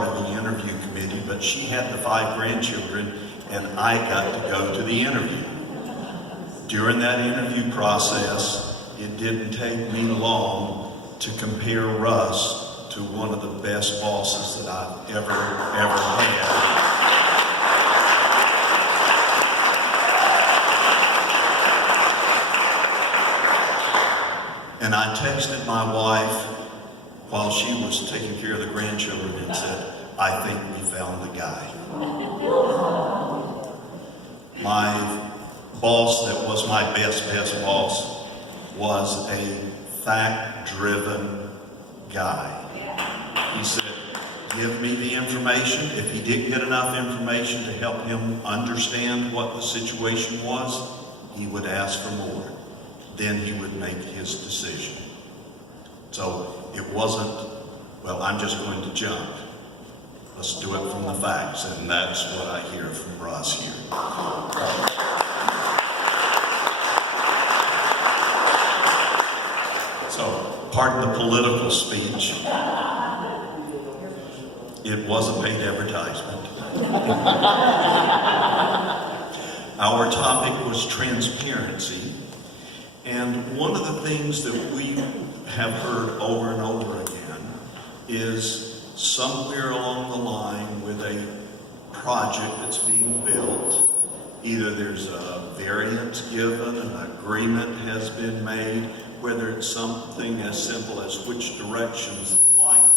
part of the interview committee, but she had the 5 grandchildren, and I got to go to the interview. During that interview process, it didn't take me long to compare Russ to one of the best bosses that I've ever had. And I texted my wife while she was taking care of the grandchildren and said, I think we found the guy. My boss that was my best boss was a fact-driven guy. He said, give me the information. If he didn't get enough information to help him understand what the situation was, he would ask for more. Then he would make his decision. So it wasn't, well, I'm just going to jump. Let's do it from the facts, and that's what I hear from Russ here. So, pardon the political speech. It was a paid advertisement. Our topic was transparency. And one of the things that we have heard over and over again is somewhere along the line with a project that's being built, either there's a variance given, an agreement has been made, whether it's something as simple as which directions the light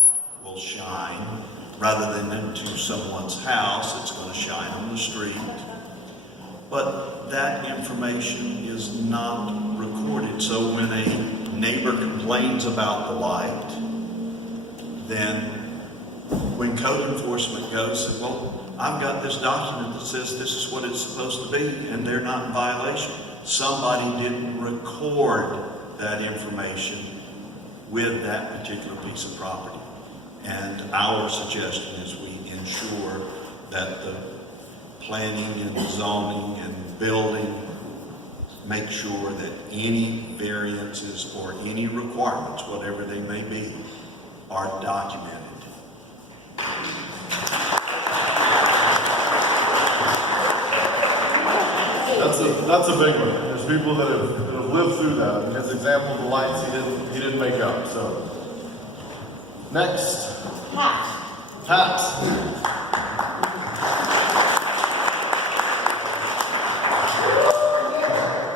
will shine, rather than into someone's house, it's going to shine on the street. But that information is not recorded. So when a neighbor complains about the light, then when code enforcement goes, says, well, I've got this document that says this is what it's supposed to be, and they're not in violation. Somebody didn't record that information with that particular piece of property. And our suggestion is we ensure that the planning and zoning and building make sure that any variances or any requirements, whatever they may be, are documented. That's a big one. There's people that have lived through that. And his example of the lights, he didn't make up. So next, Pat.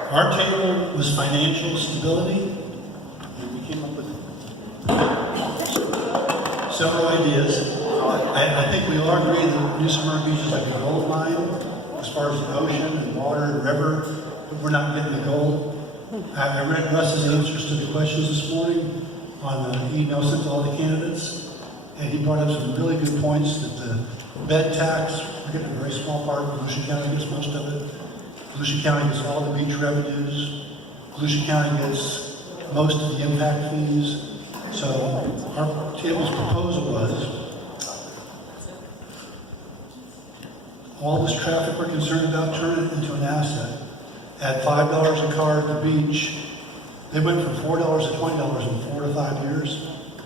Our table was financial stability, and we came up with several ideas. I think we all agree that New Smyrna Beach is like a gold mine as far as the ocean and water and river, but we're not getting the gold. I read Russ's answers to the questions this morning on the email sent to all the candidates, and he brought up some really good points that the bed tax, we're getting a very small part, Volusia County gets most of it. Volusia County gets all the beach revenues. Volusia County gets most of the impact fees. So our table's proposal was all this traffic we're concerned about, turn it into an asset. At $5 a car at the beach, they went from $4 to $20 in 4 to 5 years.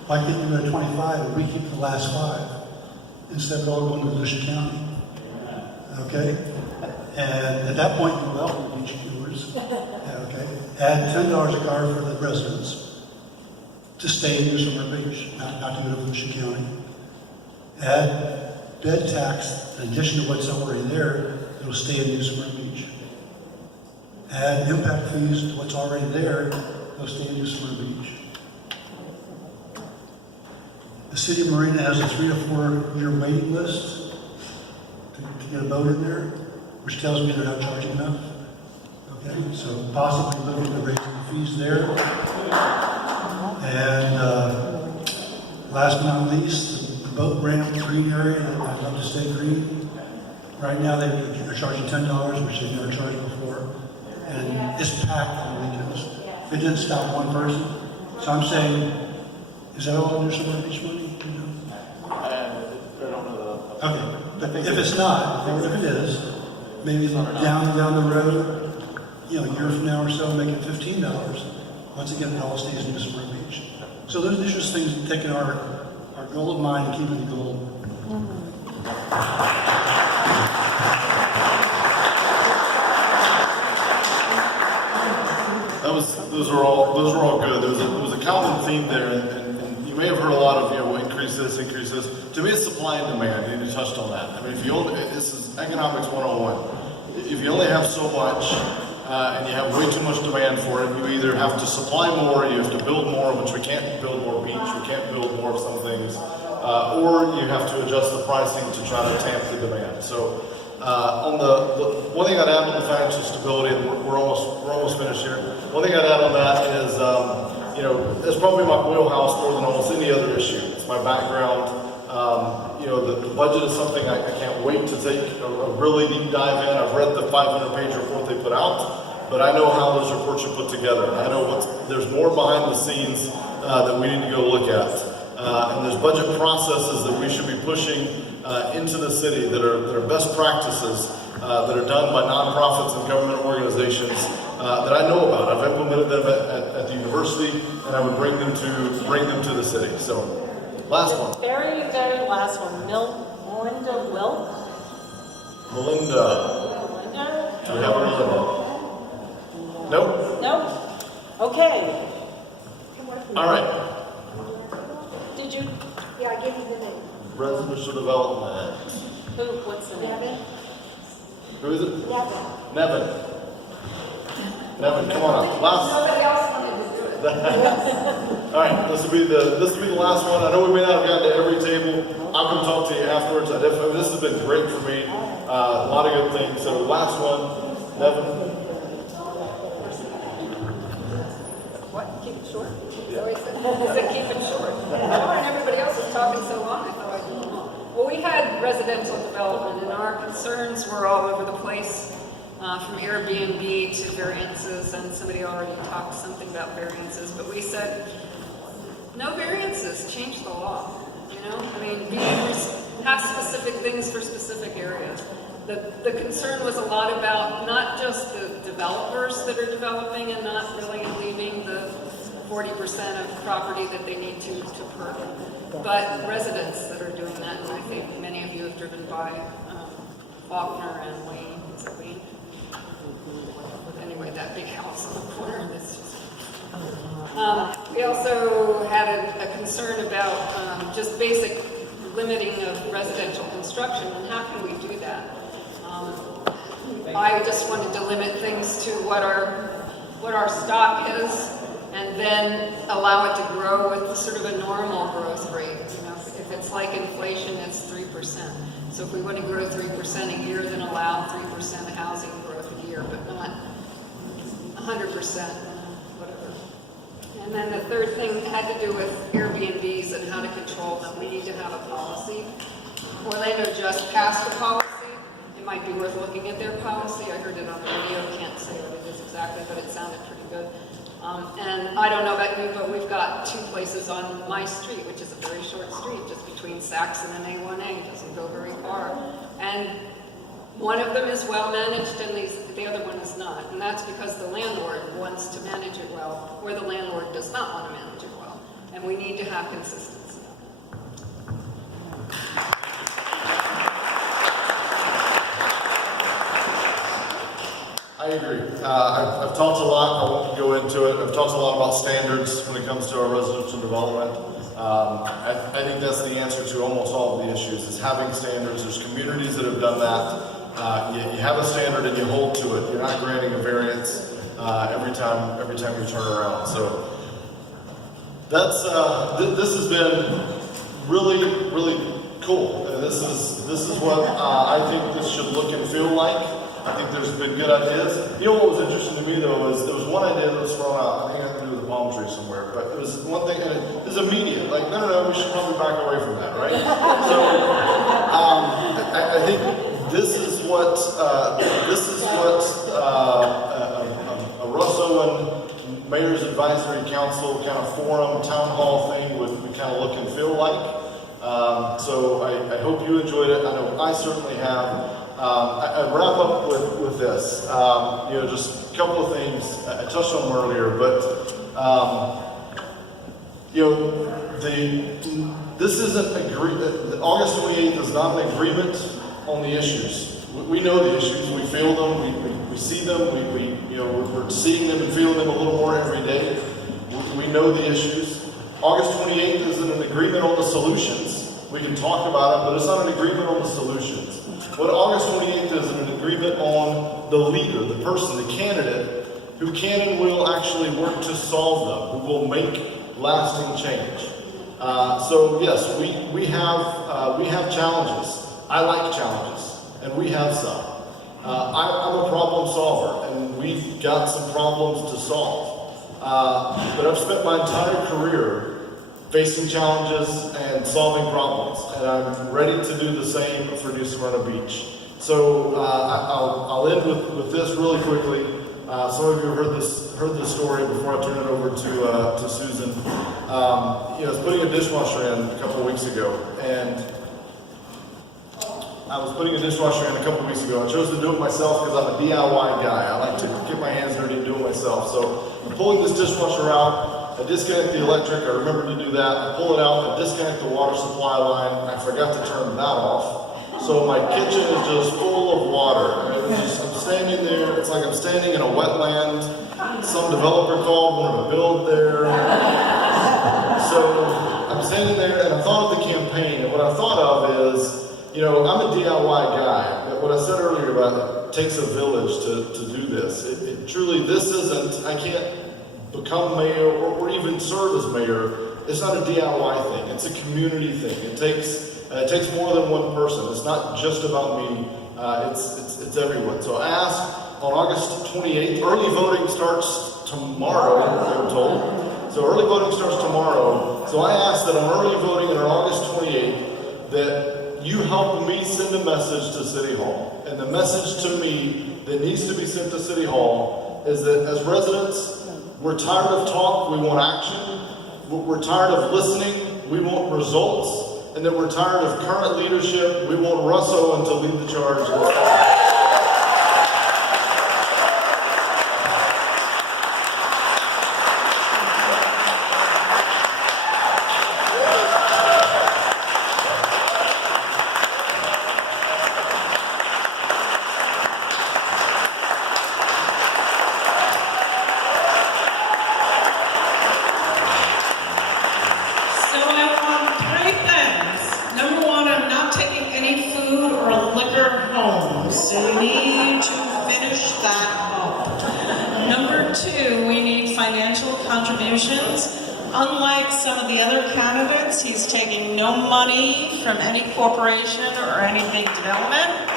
Why can't we go to 25 and we keep the last 5 instead of all going to Volusia County? Okay? And at that point, you're welcome, beach viewers. Okay? Add $10 a car for the residents to stay in New Smyrna Beach, not to go to Volusia County. Add bed tax in addition to what's already there, it'll stay in New Smyrna Beach. Add impact fees to what's already there, it'll stay in New Smyrna Beach. The city of Marina has a 3 to 4 year waiting list to get a boat in there, which tells me they're not charging enough. Okay, so possibly looking at raising the fees there. And last but not least, the boat ramp green area, I'd love to stay green. Right now they're charging $10, which they've never charged before. And it's packed on the weekends. They didn't stop one person. So I'm saying, is that all New Smyrna Beach money? You know? I don't know that. Okay, if it's not, if it is, maybe down the road, you know, a year from now or so, make it $15. Once again, it all stays in New Smyrna Beach. So those are just things taking our goal of mind and keeping the goal those were all good. There was a common theme there, and you may have heard a lot of, we'll increase this, increase this. To me, it's supply and demand, and you touched on that. I mean, this is economics 101. If you only have so much, and you have way too much demand for it, you either have to supply more, you have to build more, which we can't build more beach, we can't build more of some things, or you have to adjust the pricing to try to tamp the demand. So, on the one thing I'd add on the financial stability, and we're almost finished here. One thing I'd add on that is, it's probably my wheelhouse more than almost any other issue. It's my background. The budget is something I can't wait to take a really deep dive in. I've read the 500-page report they put out, but I know how those reports are put together. I know there's more behind the scenes that we need to go look at. And there's budget processes that we should be pushing into the city that are best practices that are done by nonprofits and government organizations that I know about. I've implemented them at the university, and I would bring them to the city. So, last one. Very, very last one. Melinda Wilk. Melinda. Melinda? Do we have Melinda? Nope. Nope. Okay. All right. Did you? Yeah, I gave you the name. Residential development. What's the name? Nevin? Who is it? Nevin. Nevin. Nevin, come on up. Somebody else wanted to do it. All right, this will be the last one. I know we may not have gotten to every table. I'll come talk to you afterwards. This has been great for me. A lot of good things. So last one, Nevin. What? Keep it short? Yeah. I said keep it short. And everybody else is talking so long, I thought I'd do them all. Well, we had residential development, and our concerns were all over the place, from Airbnb to variances, and somebody already talked something about variances, but we said, no variances, change the law. I mean, have specific things for specific areas. The concern was a lot about not just the developers that are developing and not really leaving the 40% of property that they need to perk, but residents that are doing that. And I think many of you have driven by Faulkner and Wayne. Is it Wayne? Anyway, that big house on the corner. That's just. We also had a concern about just basic limiting of residential construction, and how can we do that? I just wanted to limit things to what our stock is, and then allow it to grow with sort of a normal growth rate. If it's like inflation, it's 3%. So if we want to grow 3% a year, then allow 3% housing growth a year, but not 100%, whatever. And then the third thing had to do with Airbnbs and how to control them. We need to have a policy. Orlando just passed a policy. It might be worth looking at their policy. I heard it on the radio. Can't say what it is exactly, but it sounded pretty good. And I don't know about you, but we've got two places on my street, which is a very short street, just between Saxon and A1A. It doesn't go very far. And one of them is well managed, and the other one is not. And that's because the landlord wants to manage it well, or the landlord does not want to manage it well. And we need to have consistency. I agree. I've talked a lot. I won't go into it. I've talked a lot about standards when it comes to our residential development. I think that's the answer to almost all of the issues, is having standards. There's communities that have done that. You have a standard and you hold to it. You're not granting a variance every time you turn around. So that's this has been really, really cool. This is what I think this should look and feel like. I think there's been good ideas. You know what was interesting to me though was there was one idea that was thrown out. I think it had to do with a palm tree somewhere, but it was one thing, and it was immediate. Like, no, we should probably back away from that, right? So I think this is what a Russell and Mayor's Advisory Council kind of forum, town hall thing would kind of look and feel like. So I hope you enjoyed it. I know I certainly have. I wrap up with this. Just a couple of things. I touched on them earlier, but this isn't August 28th is not an agreement on the issues. We know the issues. We feel them. we see them, we're seeing them and feeling them a little more every day. We know the issues. August 28th isn't an agreement on the solutions. We can talk about it, but it's not an agreement on the solutions. What August 28th is an agreement on the leader, the person, the candidate, who can and will actually work to solve them, who will make lasting change. So yes, we have challenges. I like challenges, and we have some. I'm a problem solver, and we've got some problems to solve. But I've spent my entire career facing challenges and solving problems, and I'm ready to do the same for New Smyrna Beach. So I'll end with this really quickly. Some of you have heard this story before I turn it over to Susan. I was putting a dishwasher in a couple of weeks ago, and I chose to do it myself because I'm a DIY guy. I like to get my hands dirty and do it myself. So I'm pulling this dishwasher out. I disconnect the electric. I remember to do that. I pull it out. I disconnect the water supply line. I forgot to turn that off. So my kitchen is just full of water. I'm standing there. It's like I'm standing in a wetland. Some developer called, wanted to build there. So I'm standing there, and I thought of the campaign. And what I thought of is, I'm a DIY guy. What I said earlier about it takes a village to do this. It truly, I can't become mayor or even serve as mayor. It's not a DIY thing. It's a community thing. It takes more than one person. It's not just about me. It's everyone. So I asked on August 28th, early voting starts tomorrow, I'm told. So early voting starts tomorrow. So I asked that on early voting on August 28th that you help me send a message to City Hall. And the message to me that needs to be sent to City Hall is that as residents, we're tired of talk, we want action. We're tired of listening, we want results. And that we're tired of current leadership, we want Russ Owen to lead the charge. So we need to finish that up. Number two, we need financial contributions. Unlike some of the other candidates, he's taking no money from any corporation or any big development.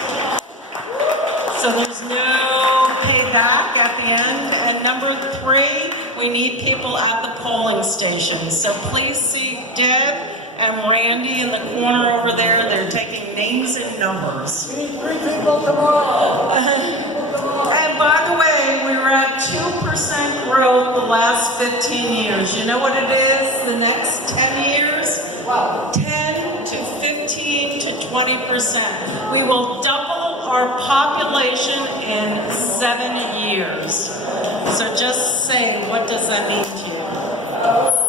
So there's no payback at the end. And number three, we need people at the polling stations. So please see Deb and Randy in the corner over there. They're taking names and numbers. We need 3 people tomorrow. And by the way, we were at 2% growth the last 15 years. You know what it is the next 10 years? Wow. 10 to 15 to 20%. We will double our population in 7 years. So just say, what does that mean to you?